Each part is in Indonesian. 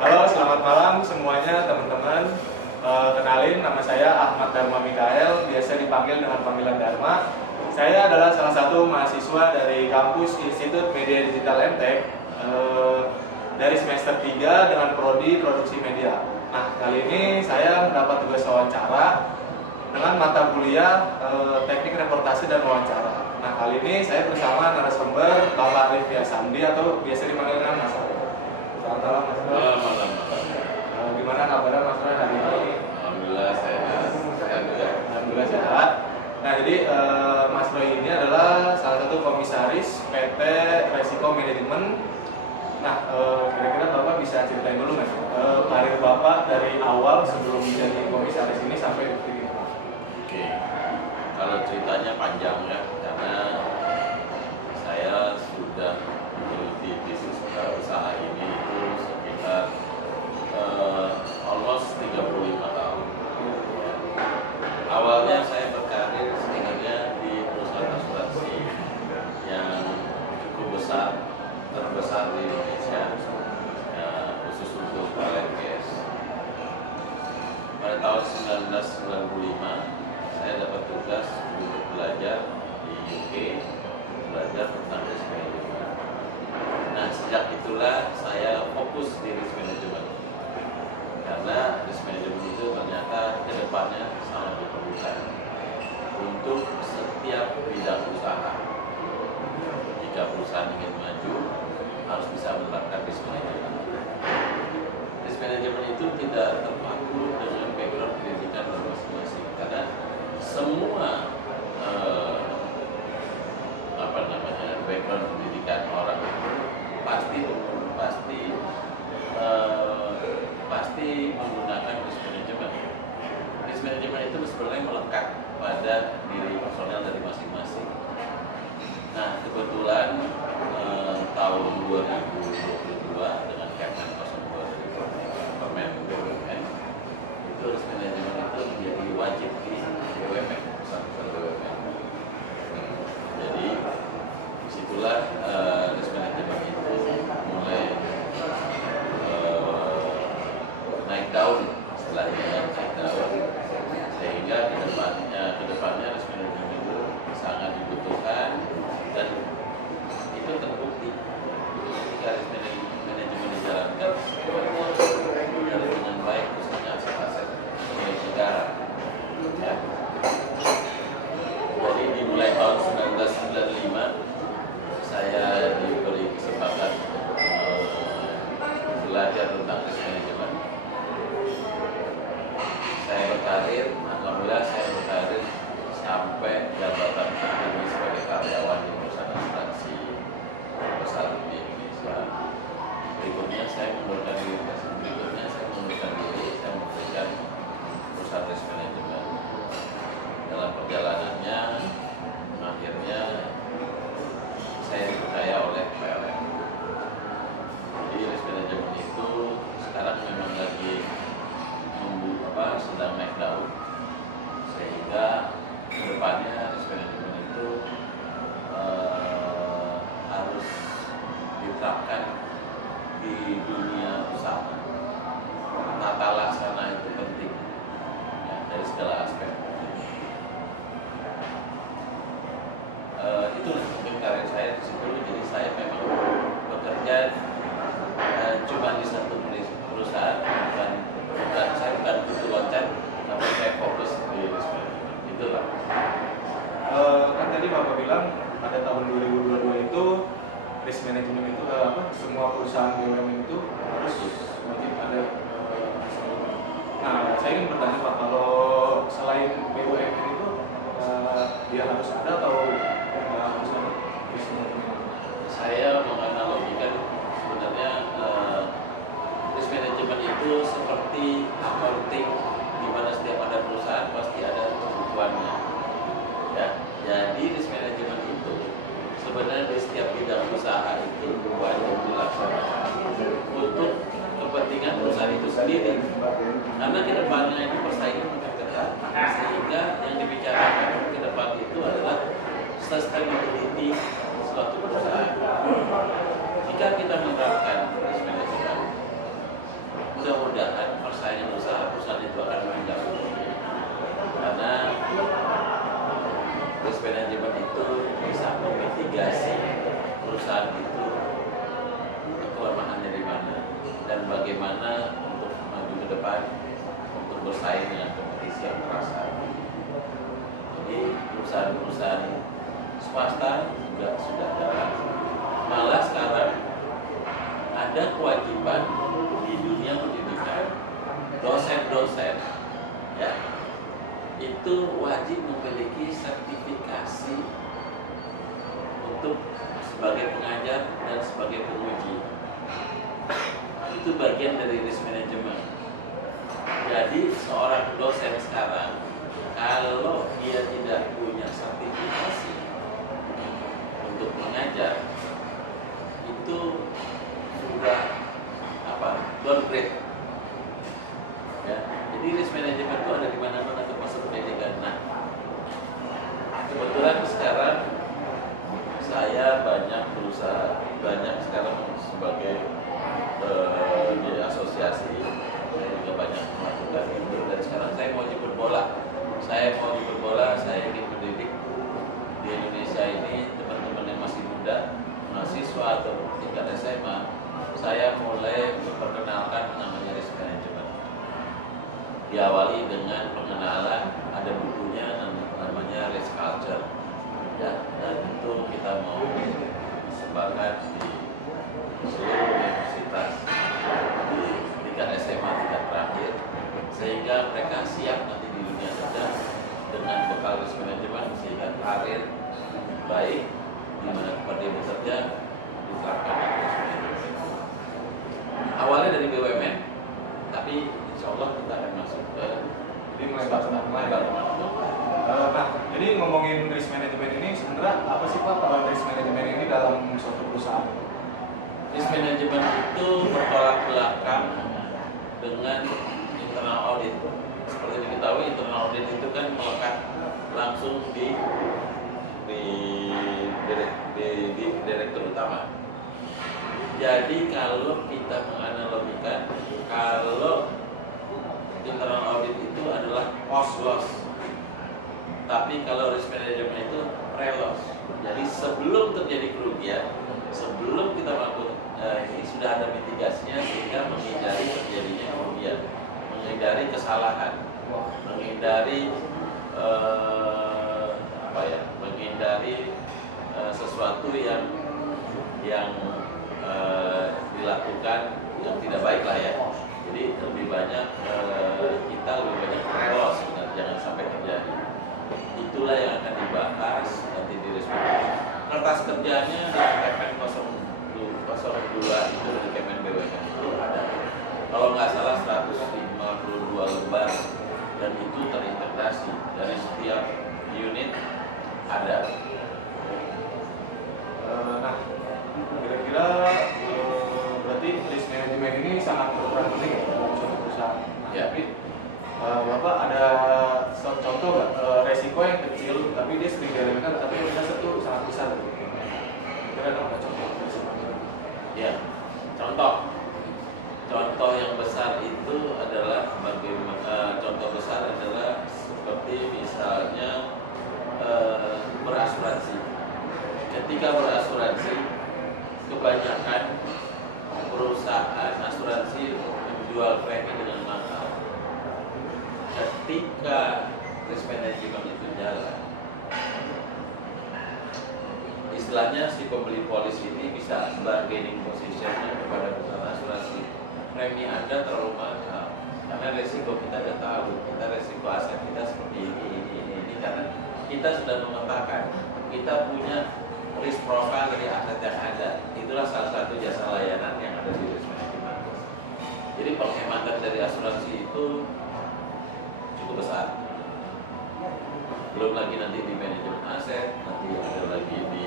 Halo, selamat malam semuanya teman-teman. Kenalin, nama saya Ahmad Dharma Mikael, biasa dipanggil dengan panggilan Dharma. Saya adalah salah satu mahasiswa dari kampus Institut Media Digital MTech dari semester 3 dengan prodi Produksi Media. Nah, kali ini saya mendapat tugas wawancara dengan mata kuliah Teknik Reportase dan Wawancara. Nah, kali ini saya bersama narasumber Bapak Arif Yasandi atau biasa dipanggil dengan Mas Arif. Selamat malam, Mas Arif. Gimana kabarnya Mas Roy hari ini? Alhamdulillah sehat. Alhamdulillah sehat. Nah, jadi Mas Roy ini adalah salah satu komisaris PT Resiko Manajemen. Nah, kira-kira Bapak bisa ceritain dulu nggak karir Bapak dari awal sebelum menjadi komisaris ini sampai detik ini? Oke, kalau ceritanya panjang ya, karena saya sudah menggeluti bisnis usaha ini itu sekitar almost 35 tahun. Awalnya saya berkarir sebenarnya di perusahaan asuransi yang cukup besar, terbesar di Indonesia, khusus untuk oil and gas. Pada tahun 1995 saya dapat tugas untuk belajar di UK, belajar tentang risk management. Nah, sejak itulah saya fokus di risk management. Karena risk management itu ternyata kedepannya sangat diperlukan untuk setiap bidang usaha. Jika perusahaan ingin maju, harus bisa menerapkan risk management. Risk management itu tidak terpaku dengan background pendidikan masing-masing, karena semua background pendidikan orang itu pasti menggunakan risk management. Risk management itu sebenarnya melekat pada diri personel dari masing-masing. Nah, kebetulan tahun 2022 dengan Kepmen 02 dari Permen BUMN itu risk management itu menjadi wajib di BUMN, perusahaan BUMN. Jadi disitulah risk management itu mulai naik daun, istilahnya naik daun, sehingga kedepannya risk management itu sangat dibutuhkan, dan itu terbukti ketika risk management dijalankan dengan baik, khususnya aset-aset milik negara. Ya. Jadi dimulai tahun 1995 saya diberi kesempatan belajar tentang risk management. Saya berkarir, alhamdulillah saya berkarir sampai jabatan tertinggi sebagai karyawan di perusahaan asuransi besar di Indonesia. Berikutnya saya mengundurkan diri, saya memberikan perusahaan risk management. Dalam perjalanannya, akhirnya saya dipercaya oleh PLN. Jadi risk management itu sekarang memang lagi sedang naik daun, sehingga kedepannya risk management itu harus diterapkan di dunia usaha. Tata laksana itu penting ya, dari segala aspek. Itu mungkin karir saya di situ. Jadi saya memang bekerja cuma di satu perusahaan, saya bukan butuh loncat, tapi saya fokus di risk management. Itulah. Kan tadi Bapak bilang pada tahun 2022 itu risk management itu semua perusahaan BUMN itu harus wajib ada. Nah, saya ingin bertanya Pak, kalau selain BUMN itu dia harus ada atau harus ada risk management? Saya menganalogikan sebenarnya risk management itu seperti accounting, di mana setiap ada perusahaan pasti ada kebutuhannya. Ya, jadi risk management itu sebenarnya di setiap bidang usaha itu wajib dilaksanakan untuk kepentingan perusahaan itu sendiri. Karena kedepannya itu persaingan makin ketat, sehingga yang dibicarakan ke depan itu adalah sustainability suatu perusahaan. Jika kita menerapkan risk management, mudah-mudahan persaingan usaha perusahaan itu akan meningkat. Karena risk management itu bisa memitigasi perusahaan itu kelemahannya di mana dan bagaimana untuk maju ke depan untuk bersaing dengan kompetisi yang keras. Jadi perusahaan-perusahaan swasta juga sudah jalan. Malah sekarang ada kewajiban di dunia pendidikan, dosen-dosen ya itu wajib memiliki sertifikasi untuk sebagai pengajar dan sebagai penguji. Itu bagian dari risk management. Jadi seorang dosen sekarang kalau dia tidak punya sertifikasi untuk mengajar itu sudah downgrade ya. Jadi risk management itu ada di mana-mana termasuk pendidikan. Nah, kebetulan sekarang saya banyak berusaha, banyak sekarang sebagai di asosiasi saya juga banyak melakukan itu, dan sekarang saya mau jemput bola. Saya ingin mendidik di Indonesia ini teman-teman yang masih muda, mahasiswa atau tingkat SMA. Saya mulai memperkenalkan namanya risk management. Diawali dengan pengenalan, ada bukunya namanya Risk Culture. Ya, dan itu kita mau sebarkan di seluruh universitas di tingkat SMA tingkat terakhir, sehingga mereka siap nanti di dunia kerja dengan bekal risk management, sehingga karir baik di mana tempat dia bekerja diterapkan risk management. Awalnya dari BUMN, tapi insya Allah kita akan masuk ke melebar. Nah, jadi ngomongin risk management ini sebenarnya apa sih Pak peran risk management ini dalam suatu perusahaan? Risk management itu bertolak belakang dengan internal audit. Seperti diketahui, internal audit itu kan melekat langsung di direktur utama. Jadi kalau kita menganalogikan, kalau internal audit itu adalah post loss, tapi kalau risk management itu pre-loss. Jadi sebelum terjadi kerugian, sebelum kita melakukan ini sudah ada mitigasinya, sehingga menghindari terjadinya kerugian, menghindari kesalahan, menghindari menghindari sesuatu yang dilakukan yang tidak baik lah ya. Jadi lebih banyak kita lebih banyak pre-loss, jangan sampai terjadi. Itulah yang akan dibahas nanti di risk management. Kertas kerjanya di Kemen 02 itu dari Kemen BUMN itu ada, kalau nggak salah 152 lembar, dan itu terintegrasi dari setiap unit ada. Nah, kira-kira berarti risk management ini sangat berperan penting ya dalam suatu perusahaan. Nah, Ya. Tapi Bapak ada contoh nggak resiko yang kecil tapi dia sering dialihkan tapi resiko itu sangat besar? Kira-kira ada contoh resiko? Ya, contoh yang besar itu adalah contoh besar adalah seperti misalnya berasuransi. Ketika berasuransi, kebanyakan perusahaan asuransi menjual premi dengan mahal. Ketika risk management itu jalan, istilahnya si pembeli polis ini bisa bargaining positionnya kepada perusahaan asuransi. Premi Anda terlalu mahal karena resiko kita sudah tahu, kita resiko aset kita seperti ini, karena kita sudah memetakan, kita punya risk profile dari aset yang ada. Itulah salah satu jasa layanan yang ada di risk management. Jadi penghematan dari asuransi itu cukup besar. Belum lagi nanti di manajemen aset, nanti ada lagi di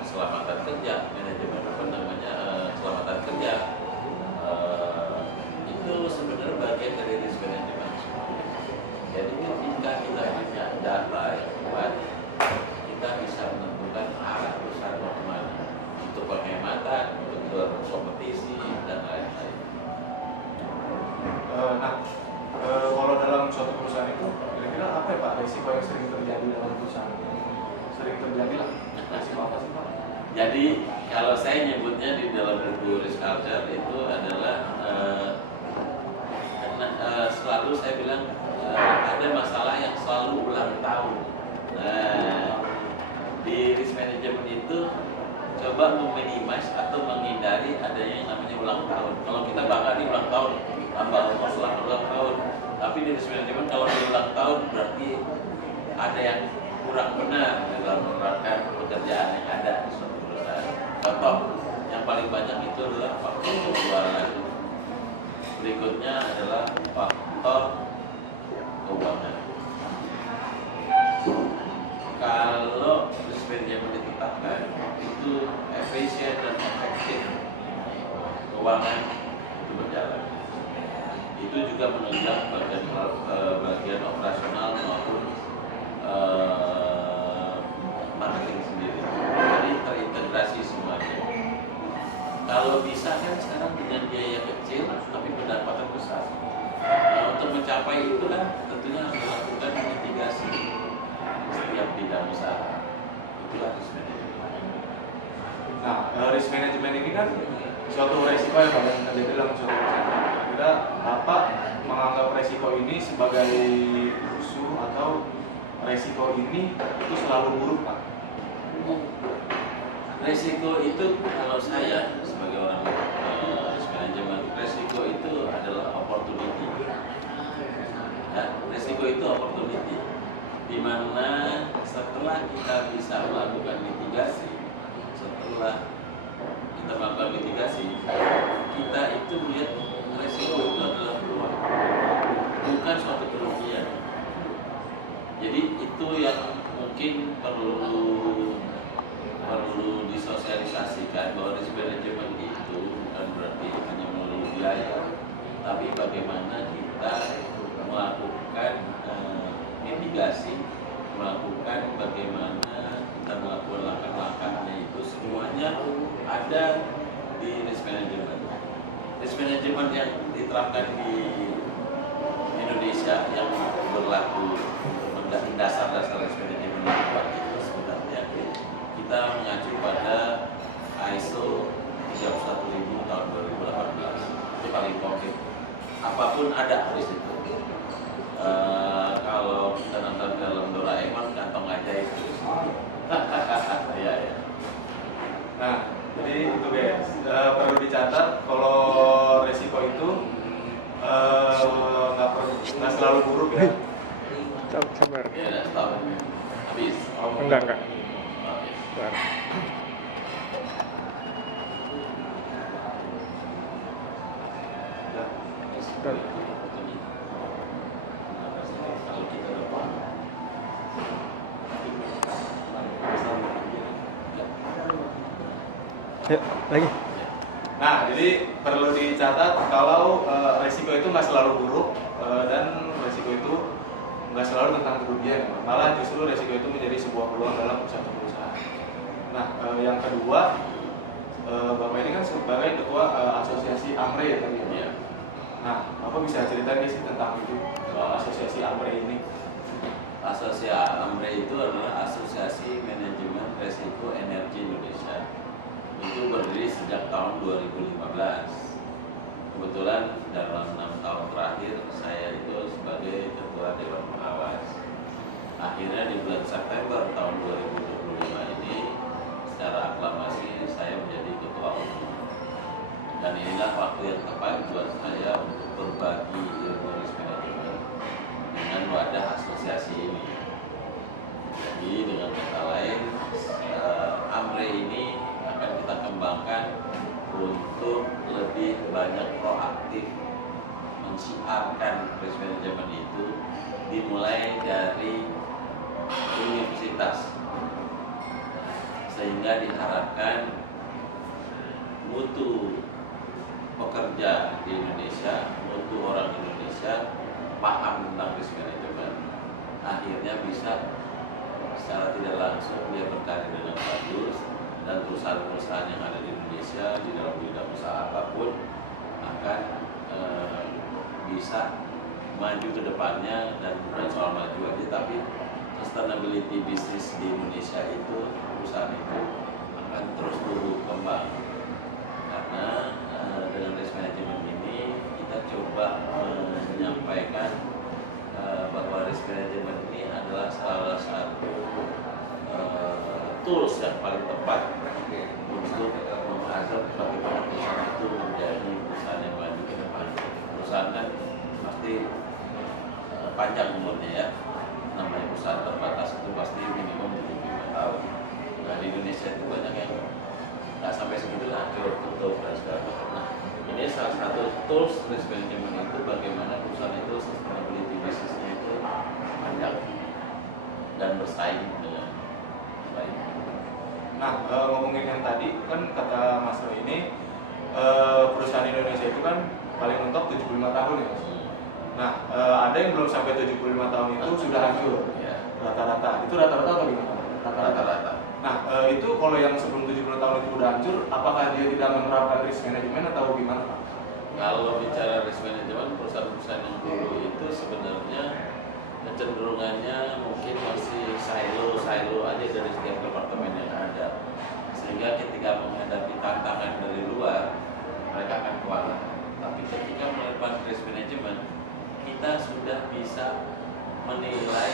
keselamatan kerja, manajemen keselamatan kerja. Itu sebenarnya bagian dari risk management. Jadi ketika kita punya data yang kuat, kita bisa menentukan arah perusahaan mau kemana untuk penghematan, untuk berkompetisi dan lain-lain. Jadi kalau saya nyebutnya di dalam buku Risk Culture itu adalah selalu saya bilang ada masalah yang selalu ulang tahun. Nah, di risk management itu coba meminimasi atau menghindari adanya yang namanya ulang tahun. Kalau kita bangga di ulang tahun, tambah umur selamat ulang tahun. Tapi di risk management kalau di ulang tahun berarti ada yang kurang benar dalam menerapkan pekerjaan yang ada di suatu perusahaan. Contoh yang paling banyak itu adalah faktor penjualan. Berikutnya adalah faktor keuangan. Kalau risk management ditetapkan itu efisien dan efektif, keuangan itu berjalan. Itu juga menunjang bagian operasional maupun marketing sendiri. Jadi terintegrasi semuanya. Kalau bisa kan sekarang dengan biaya kecil tapi pendapatan besar. Nah, untuk mencapai itulah tentunya harus dilakukan mitigasi setiap bidang usaha. Itulah risk management. Nah, risk management ini kan suatu resiko yang paling terjadi dalam suatu perusahaan. Kita Bapak menganggap resiko ini sebagai musuh atau resiko ini itu selalu buruk, Pak? Resiko itu kalau saya sebagai orang risk management, resiko itu adalah opportunity. Ya, resiko itu opportunity. Di mana setelah kita bisa melakukan mitigasi, kita itu melihat resiko itu adalah peluang, bukan suatu kerugian. Jadi itu yang mungkin perlu disosialisasikan bahwa risk management itu bukan berarti hanya melalui biaya, tapi bagaimana kita melakukan mitigasi, melakukan bagaimana kita melakukan langkah-langkahnya itu semuanya ada di risk management. Risk management yang diterapkan di Indonesia yang berlaku dasar-dasar risk management yang kuat itu sebenarnya kita mengacu pada ISO 31000 tahun 2018. Itu paling konkret. Apapun ada di situ. Kalau kita nonton film Doraemon, kantong ajaib itu. Ya. Nah, jadi itu guys, perlu dicatat kalau resiko itu nggak selalu buruk ya. Sabar. Ya, stop. Habis. Enggak. Habis. Ya. Stop. Kalau kita depan, Yuk, lagi. Nah, jadi perlu dicatat kalau resiko itu nggak selalu buruk dan resiko itu nggak selalu tentang kerugian, malah justru resiko itu menjadi sebuah peluang dalam suatu perusahaan. Nah, yang kedua, Bapak ini kan sebagai ketua asosiasi AMRE ya tadi. ya. Nah, Bapak bisa cerita nggak sih tentang itu asosiasi AMRE ini? Asosiasi AMRE itu adalah Asosiasi Manajemen Resiko Energi Indonesia. Itu berdiri sejak tahun 2015. Kebetulan dalam 6 tahun terakhir saya itu sebagai ketua Dewan Pengawas. Akhirnya di bulan September tahun 2025 ini secara aklamasi saya menjadi ketua umum. Dan inilah waktu yang tepat buat saya untuk berbagi ilmu risk management dengan wadah asosiasi ini. Jadi dengan kata lain, AMRE ini akan kita kembangkan untuk lebih banyak proaktif mensiarkan risk management itu dimulai dari universitas, sehingga diharapkan mutu pekerja di Indonesia, mutu orang Indonesia paham tentang risk management, akhirnya bisa secara tidak langsung dia berkarir dengan bagus, dan perusahaan-perusahaan yang ada di Indonesia di dalam bidang usaha apapun akan bisa maju ke depannya, dan bukan soal maju aja tapi sustainability bisnis di Indonesia itu perusahaan itu akan terus berkembang karena dengan risk management ini kita coba menyampaikan bahwa risk management ini adalah salah satu tools yang paling tepat untuk mengatur bagaimana perusahaan itu menjadi perusahaan yang maju ke depan. Perusahaan kan pasti panjang umurnya ya, namanya perusahaan terbatas itu pasti minimum 75 tahun. Nah di Indonesia itu banyak yang nggak sampai segitu hancur, tutup dan segala macam. Nah ini salah satu tools risk management itu bagaimana perusahaan itu sustainability bisnisnya itu panjang dan bersaing dengan baik. Nah, ngomongin yang tadi kan kata Mas Roy ini perusahaan Indonesia itu kan paling mentok 75 tahun ya Mas. Nah, ada yang belum sampai 75 tahun itu sudah hancur rata-rata. Itu rata-rata atau gimana? Rata-rata. Nah, itu kalau yang sebelum 70 tahun itu udah hancur, apakah dia tidak menerapkan risk management atau gimana Pak? Kalau bicara risk management, perusahaan-perusahaan yang dulu itu sebenarnya kecenderungannya mungkin masih silo aja dari setiap departemen yang ada, sehingga ketika menghadapi tantangan dari luar mereka akan kewalahan. Tapi ketika melakukan risk management, kita sudah bisa menilai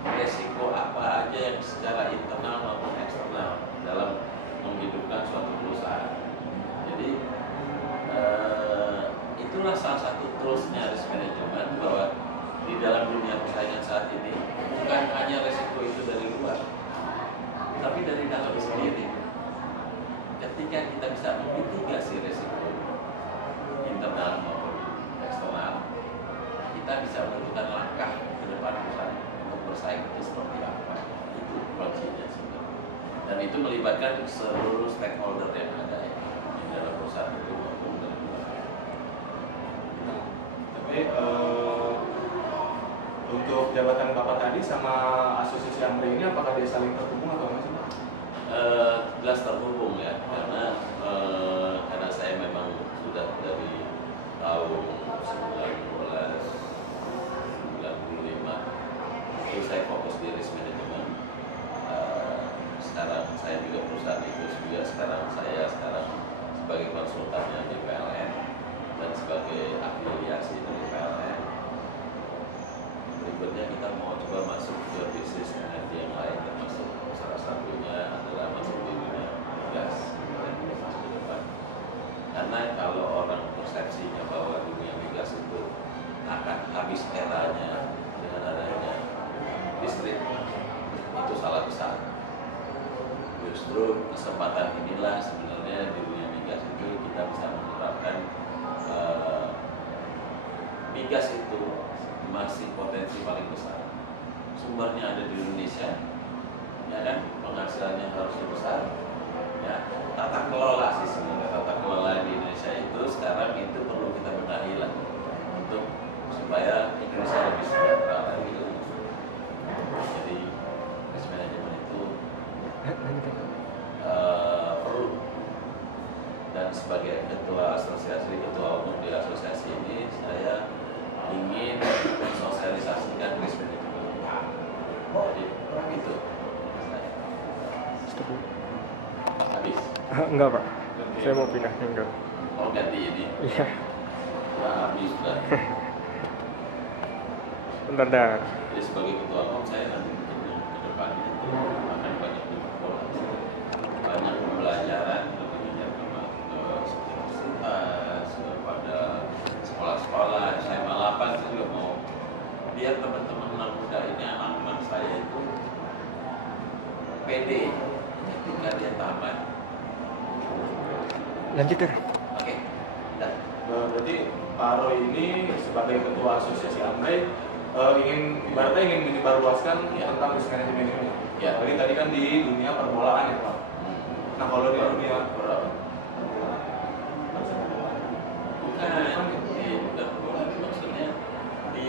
resiko apa aja yang secara internal maupun eksternal dalam menghidupkan suatu perusahaan. Jadi itulah salah satu toolsnya risk management, bahwa di dalam dunia persaingan saat ini bukan hanya resiko itu dari luar, tapi dari dalam sendiri. Ketika kita bisa memitigasi resiko internal maupun eksternal, kita bisa menentukan langkah ke depan perusahaan untuk bersaing itu seperti apa. Itu kuncinya sebenarnya. Dan itu melibatkan seluruh stakeholder yang ada di dalam perusahaan itu maupun dari luar. Tapi untuk jabatan Bapak tadi sama asosiasi AMRE ini apakah dia saling terhubung atau enggak sih Pak? Jelas terhubung ya, karena saya memang sudah dari tahun 1995 itu saya fokus di risk management. Sekarang saya juga perusahaan itu juga sekarang sebagai konsultannya di PLN dan sebagai afiliasi dari PLN. Berikutnya kita mau coba masuk ke bisnis energi yang lain, termasuk salah satunya adalah masuk di dunia gas dan bisnis ke depan. Karena kalau orang persepsinya bahwa dunia migas itu akan habis eranya dengan adanya listrik, itu salah besar. Justru kesempatan inilah sebenarnya di dunia migas itu kita bisa menerapkan migas itu masih potensi paling besar. Sumbernya ada di Indonesia, ya kan, penghasilannya harusnya besar. Ya, tata kelola sih sebenarnya, tata kelola di Indonesia itu sekarang itu perlu kita benahi lah untuk supaya Indonesia lebih sejahtera lagi. Jadi risk management itu perlu. Dan sebagai ketua umum di asosiasi ini, saya ingin mensosialisasikan risk management. Jadi itu habis. Enggak Pak, saya mau pindah enggak. Mau ganti ini? Iya, Habis lah. bentar dah. Jadi sebagai ketua umum saya nanti mungkin ke depannya itu akan banyak informasi, banyak pembelajaran lebih banyak ke universitas, kepada sekolah-sekolah. Saya malapan saya juga mau biar teman-teman anak muda ini, anak-anak saya itu pede ketika dia tamat. Lanjut ya. Oke, dah. Berarti Pak Roy ini sebagai ketua asosiasi AMRE ibaratnya ingin menyebarluaskan Ya. tentang risk management ini. Ya. Apalagi tadi kan di dunia perbolaan ya Pak. Nah kalau di dunia berapa? Bukan perbolaan, maksudnya di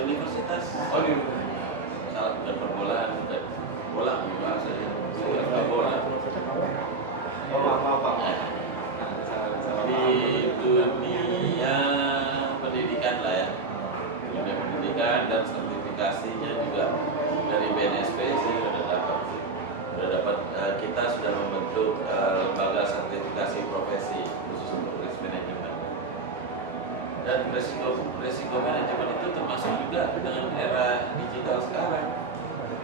universitas. Oh di Salah, bukan perbolaan, bukan bola, bukan saja. Bukan bola. Oh maaf Pak. Di dunia pendidikan lah ya, dunia pendidikan dan sertifikasinya juga dari BNSP sih udah dapat kita sudah membentuk Dan resiko manajemen itu termasuk juga dengan era digital sekarang.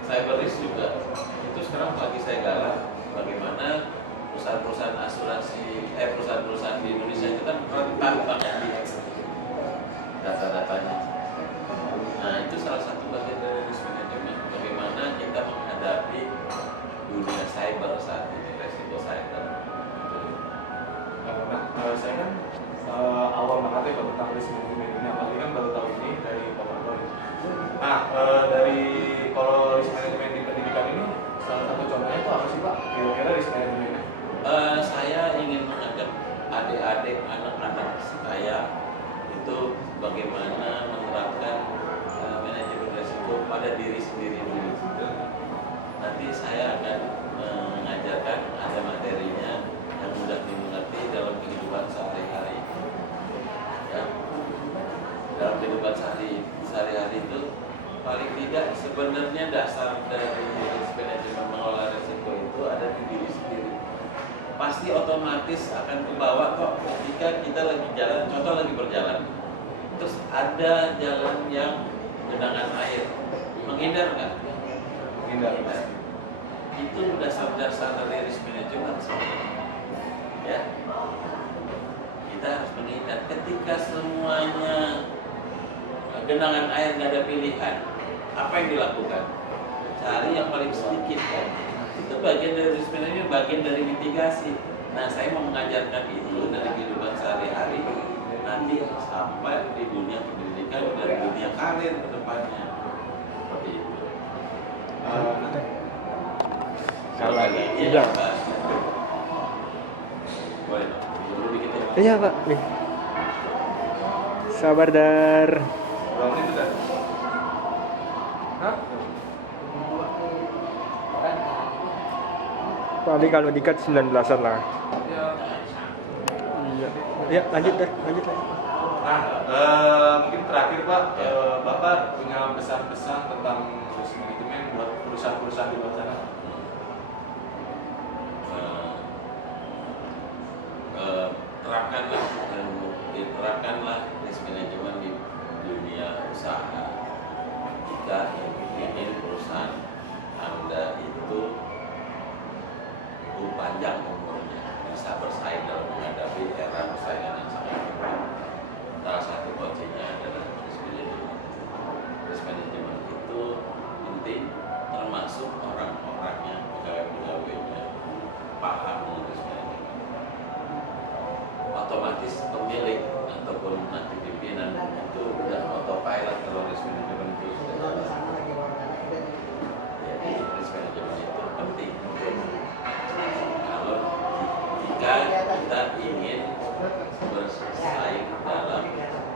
Cyber risk juga itu sekarang lagi saya galak. Bagaimana perusahaan-perusahaan asuransi, perusahaan-perusahaan di Indonesia itu kan rentan banget di data-datanya. Nah itu salah satu bagian dari risk management. Bagaimana kita menghadapi dunia cyber saat ini, resiko cyber. Saya kan awal banget ya tentang risk management ini, apalagi kan baru tahu ini dari Bapak Boy. Nah, dari kalau risk management di pendidikan ini, salah satu contohnya itu apa sih Pak? Kira-kira risk managementnya? Saya ingin mengajak adik-adik, anak-anak saya itu bagaimana menerapkan manajemen risiko pada diri sendiri dulu. Nanti saya akan mengajarkan, ada materinya yang mudah dimengerti dalam kehidupan sehari-hari. Ya, dalam kehidupan sehari-hari itu paling tidak sebenarnya dasar dari risk manajemen mengelola risiko itu ada di diri sendiri. Pasti otomatis akan kebawa kok ketika kita lagi jalan, contoh lagi berjalan, terus ada jalan yang genangan air, menghindar nggak? Menghindar. Itu dasar-dasar dari risk management sebenarnya. Ya, kita harus menghindar ketika semuanya genangan air nggak ada pilihan. Apa yang dilakukan? Cari yang paling sedikit kan? Itu bagian dari risk management, bagian dari mitigasi. Nah, saya mau mengajarkan itu dari kehidupan sehari-hari nanti sampai di dunia pendidikan dan dunia karir ke depannya. Seperti itu. Kalau lagi Iya. Pak. Boleh, Pak. Dulu dikit ya. Iya Pak, nih. Sabar Dar. Berapa menit sudah? Hah? Paling kalau dikat 19-an lah. Ya. Iya. Ya, lanjut Dar, lanjut. Nah, mungkin terakhir Pak, Bapak punya pesan-pesan tentang risk management buat perusahaan-perusahaan di luar sana? Terapkanlah risk management di dunia usaha. Jika ingin perusahaan Anda itu panjang umurnya, bisa bersaing dalam menghadapi era persaingan yang sangat ketat.